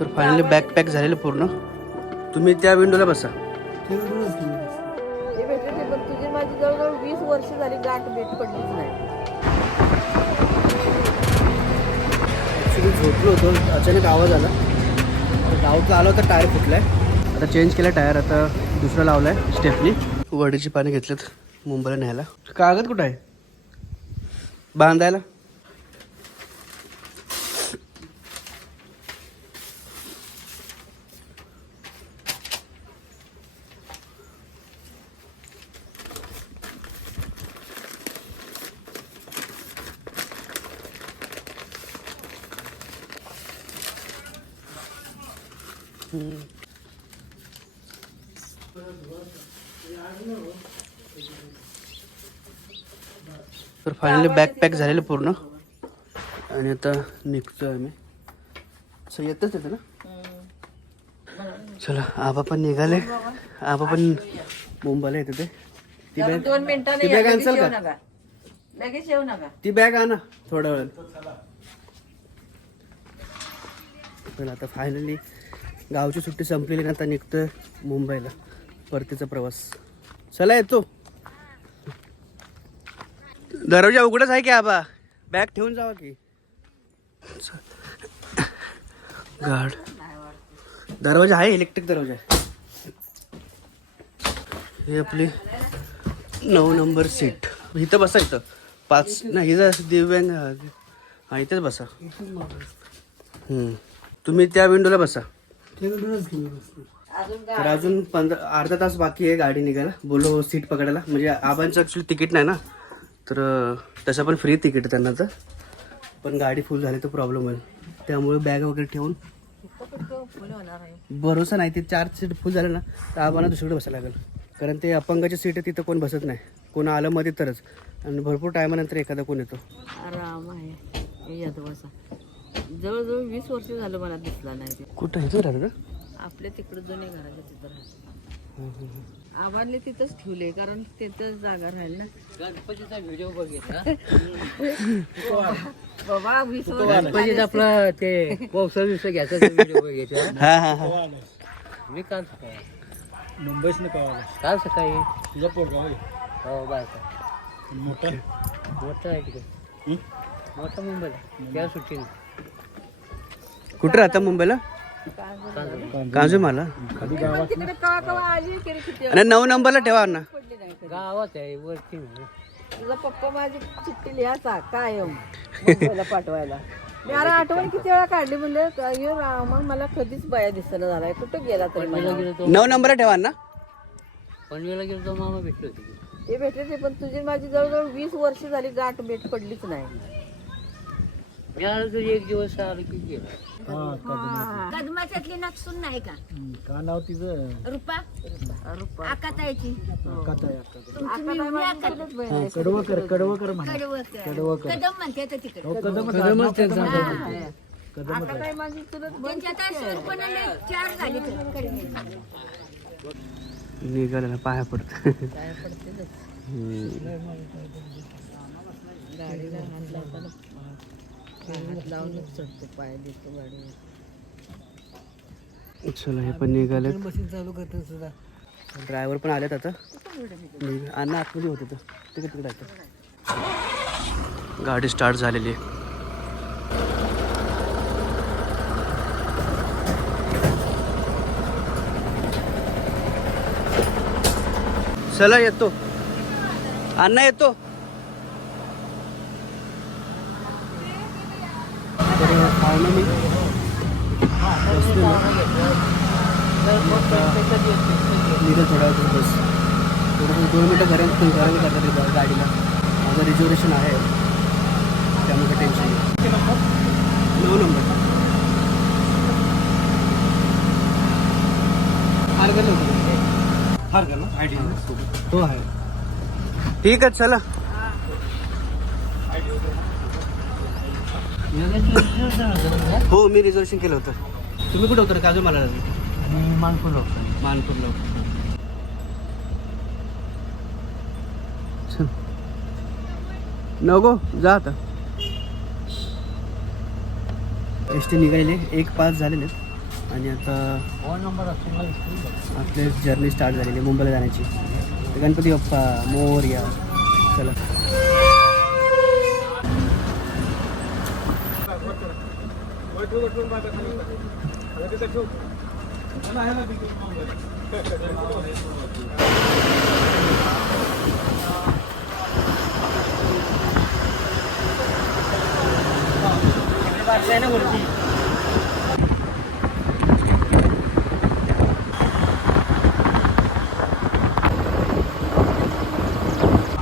तर finally bag pack झालेलं पूर्ण. तुम्ही त्या विंडोला बसा. हे भेटले ते पण तुझी माझी जवळजवळ 20 वर्ष झाली गाठ भेट पडलीच नाही. ॲक्च्युली झोपलो होतो, अचानक आवाज आला. गावातला आला होता, टायर फुटलाय. आता चेंज केला टायर, आता दुसरा लावलाय स्टेपनी. वडीची पाणी घेतलेत मुंबईला न्यायला. कागद कुठं आहे बांधायला? तर फायनली बॅग पॅक झालेलं पूर्ण आणि आता निघतोय आम्ही. सो येतच येतं ना. चला आबा पण निघाले. आबा पण मुंबईला येते ते. ती बॅग 2 मिनिटांनी ती बॅग लगेच आणसाल येऊ का? नका. लगेच येऊ नका. ती बॅग आणा थोड्या वेळात. चला आता फायनली गावची सुट्टी संपलेली ना, आता निघतोय मुंबईला परतीचा प्रवास. चला येतो. दरवाजा उघडच आहे की आबा? बॅग ठेवून जावा की. गाड दरवाजा आहे, इलेक्ट्रिक दरवाजा आहे. हे आपली 9 नंबर सीट. इथं बसा. इथं 5 नाही, इथं दिव्यांग. हा इथेच बसा. तुम्ही त्या विंडोला बसा. तर अजून अर्धा तास बाकी आहे गाडी निघायला. बोलो सीट पकडायला. म्हणजे आबांचं ॲक्च्युली तिकीट नाही ना, तर तसं पण फ्री तिकीट आहे त्यांना. तर पण गाडी फुल झाली तर प्रॉब्लेम होईल. त्यामुळे बॅग वगैरे ठेवून भरोसा नाही. ते 4 सीट फुल झालं ना तर आबांना दुसरीकडे बसायला लागेल. कारण ते अपंगाची सीट आहे, तिथं कोण बसत नाही. कोण आलं मध्ये तरच. आणि भरपूर टायमानंतर एखादा कोण येतो. आराम आहे. यात बसा. जवळजवळ 20 वर्ष झालं मला दिसला नाही ते. कुठं इथं राहतं का? आपल्या तिकडं जुन्या घराच्या तिथं राहत. आबांनी तिथंच ठेवले कारण तिथंच जागा राहील ना. गणपतीचा व्हिडिओ बघितला. बाबा 20 वर्ष गणपतीत आपला ते पावसा दिवसा घ्यायचा व्हिडिओ बघितला. हा हा हा. मी काल सकाळी मुंबईच कळालं काल सकाळी तुझा पोरगा हो बायका मोठा मोठा आहे तिकडे. मोठा मुंबईला त्या सुट्टीने. कुठं राहता मुंबईला? कांजूरमाला. तिकडे कवा आली की रे किती आणि 9 नंबरला ठेवा ना. पडली नाही कधी. गावात आहे वरती म्हणून. तुझा पप्पा माझी चिठ्ठी लिहायचा कायम मुंबईला पाठवायला. मी अरे आठवण किती वेळा काढली म्हणजे मग मला कधीच बाया दिसणं झालाय. कुठं गेला तरी पनवेलला गेलो तो 9 नंबरला ठेवा ना. पनवेलला गेलो तो मामा भेटलो होती. ते भेटले ते पण तुझी माझी जवळजवळ 20 वर्ष झाली गाठ भेट पडलीच नाही. मी आलो तरी एक दिवस आलो की गेलो. कदमाच्यातली नक्सून नाही का? का नाव तिचं रुपा आकातायची कडवकर कडवकर म्हणा कदम म्हणते तर तिकडे आता काय माझी चुलत त्यांच्या आता शूरपणाने 4 झाली निघाला पाया पडत. गाडीला हात लावताना हात लावूनच चढतो, पाय देतो गाडीवर. चला हे पण निघाले. मशीन चालू करतो सुद्धा. ड्रायव्हर पण आलेत आता. अण्णा आतमध्ये होते तर तिकडे तिकडे आहे. गाडी स्टार्ट झालेली आहे. चला येतो अण्णा, येतो. तर फायनली निघेल थोड्या वेळ बस. थोडंसं 2 मिनटं घरावी करतात गाडीला. माझं रिझर्वेशन आहे त्यामुळे टेन्शन नाही. 9 नंबर हो आहे. ठीक आहे चला. हो मी रिझर्वेशन केलं होतं. तुम्ही कुठं होतं? काजू मला मानपूरला मानपूरला. नको जा आता. एस टी निघालेले 1:05 झालेले. आणि आता फोन नंबर असतो आपली जर्नी स्टार्ट झालेली आहे मुंबईला जाण्याची. तर गणपती बाप्पा मोरया. चला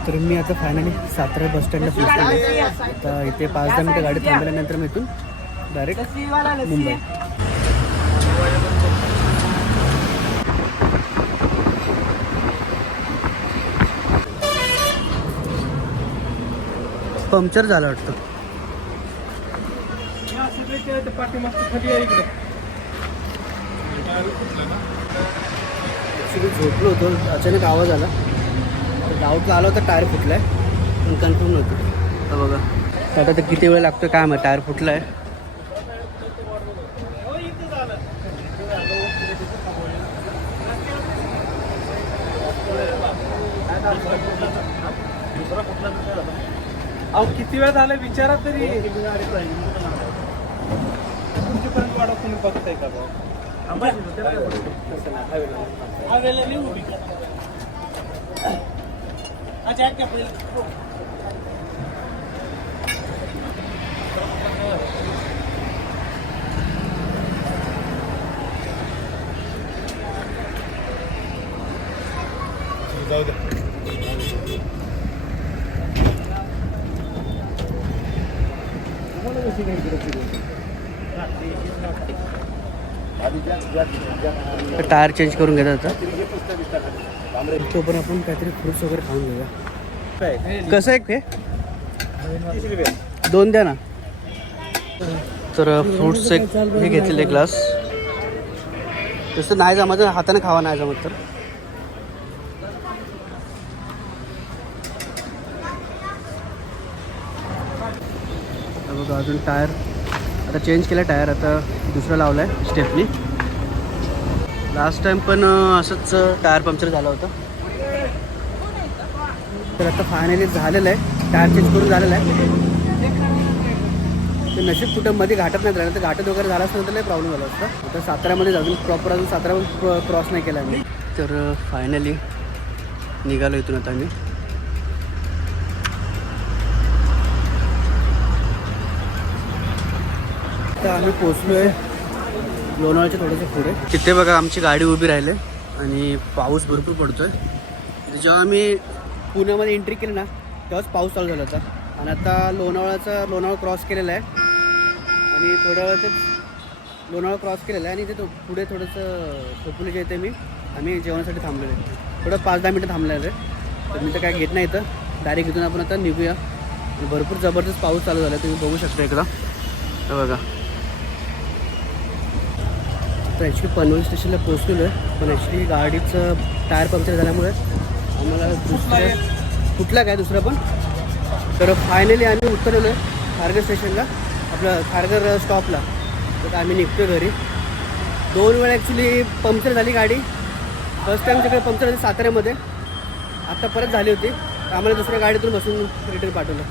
तर मी आता फायनली सातारा बस स्टँडला पोहोचलो. आता इथे 5-10 मिनिटं गाडी थांबल्यानंतर मी इथून डायरेक्ट मुंबई. पंक्चर झालं वाटतं. ॲक्च्युली झोपलो होतो, अचानक आवाज आला. डाऊटला आला होता टायर फुटलाय पण कन्फर्म नव्हतं. तर बघा आता तर किती वेळ लागतो काय माहिती. टायर फुटलाय. अहो किती वेळ झाला विचारा तरी. वाडा कोणी बघताय का जाऊ द्या. टायर चेंज करून घेतात आता. तो पण आपण काहीतरी फ्रुट्स वगैरे खाऊन घेऊया. कसं आहे हे 2 द्या ना. तर फ्रुट्स एक हे घेतलेले ग्लास. तसं नाही जमत हाताने खावा नाही जमत तर. बघा अजून टायर आता चेंज केला. टायर आता दुसरा लावला आहे स्टेपनी. लास्ट टाइम पण असंच टायर पंक्चर झाला होता. तर आता फायनली झालेलं आहे. टायर चेंज करून झालेलं आहे. तर नशीब कुठं मध्ये घाटात नाही राहिलं तर घाटात वगैरे झाला असतं तर लई प्रॉब्लेम झाला असता. आता साताऱ्यामध्ये अजून प्रॉपर अजून सातारा क्रॉस नाही केला आम्ही. तर फायनली निघालो इथून आता आम्ही. आता आम्ही पोचलो आहे लोणावळ्याच्या थोडंसं पुढे. तिथे बघा आमची गाडी उभी राहिली आणि पाऊस भरपूर पडतो आहे. जेव्हा आम्ही पुण्यामध्ये एंट्री केली ना तेव्हाच पाऊस चालू झाला होता. आणि आता लोणावळा क्रॉस केलेला आहे आणि थोड्या वेळातच लोणावळा क्रॉस केलेला आहे. आणि इथे पुढे थोडंसं खोपोलीच्या इथे आम्ही जेवणासाठी थांबलेलो आहे. थोडं 5-10 मिनटं थांबलेलं आहे. तर मी तर काय घेत नाही इथं. डायरेक्ट इथून आपण आता निघूया. भरपूर जबरदस्त पाऊस चालू झाला तुम्ही बघू शकता एकदा. तर बघा तर ॲक्च्युली पनवेल स्टेशनला पोहोचलेलो आहे पण ॲक्च्युली गाडीचं टायर पंक्चर झाल्यामुळे आम्हाला कुठला काय दुसरा पण. तर फायनली आम्ही उतरलेलो आहे खारघर स्टेशनला आपलं खारघर स्टॉपला. तर आम्ही निघतो घरी. 2 वेळा ॲक्च्युली पंक्चर झाली गाडी. फर्स्ट टाईम सगळं पंक्चर झाली साताऱ्यामध्ये. आत्ता परत झाली होती. आम्हाला दुसऱ्या गाडीतून बसून रिटर्न पाठवलं.